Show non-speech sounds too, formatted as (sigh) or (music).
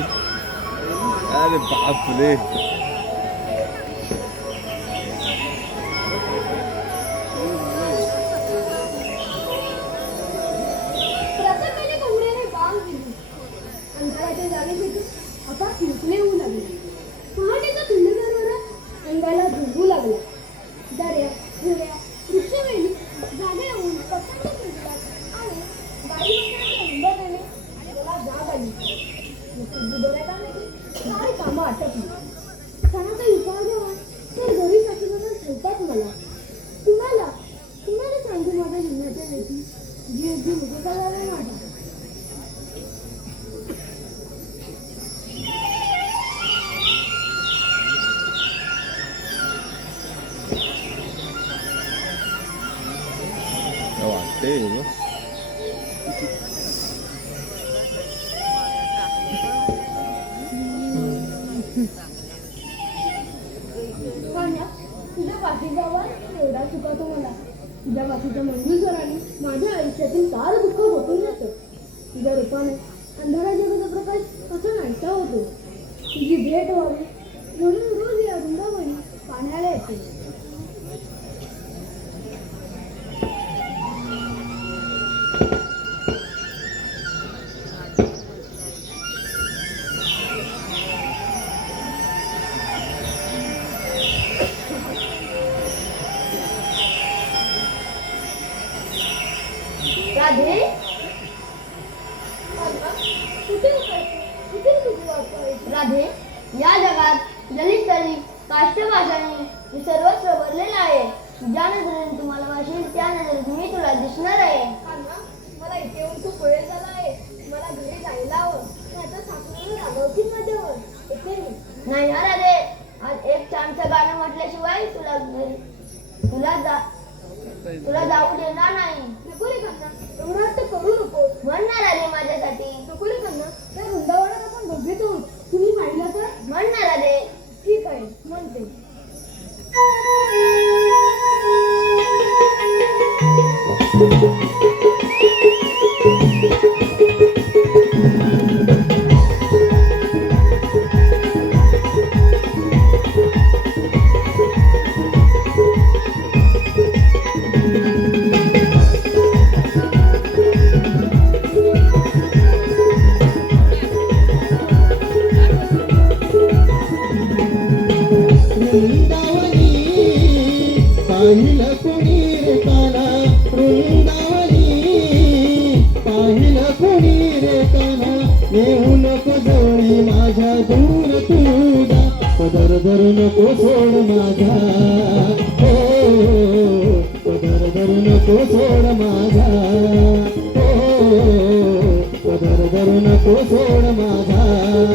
هذا بعف ليه؟ ¿no? Konya, तुझ्या मातीचं मंजूर स्वराने माझ्या आयुष्यातील सारं दुःख होतून जातं. तुझ्या रूपाने अंधारा जगाचा प्रकाश कसा नाहीसा होतो. तुझी भेट व्हावी म्हणून रोज या वृंदावनी पाण्याला येते. राधे राधे या जगात ललित तरी काष्टभाषांनी मी सर्वस्व भरलेलं आहे. ज्या नजरेने तुम्हाला भाषेल त्या नजरेत मी तुला दिसणार आहे. मला इथे येऊन खूप वेळ झाला आहे. मला घरी जायला हवं. आता सासून रागवतील माझ्यावर. येते मी. नाही ना राधे आज एक छानचं गाणं म्हटल्याशिवाय तुला तुला जा तुला जाऊ देणार नाही नको रे कन्ना एवढं हट्ट करू नको म्हणणार आले माझ्यासाठी. नको रे कन्ना त्या वृंदावनात आपण दोघेच आहोत तुम्ही पाहिलं तर? म्हणणार आले ठीक आहे म्हणते. (laughs) वृंदावनी पाहिलं कुणी रे काना वृंदावनी पाहिलं कुणी रे काना येऊ नको जवळी माझ्या दूर तुझा. पदर धरू नको सोड माझा. हो पदर धरू नको सोड माझा. हो पदर धरू नको सोड माझा.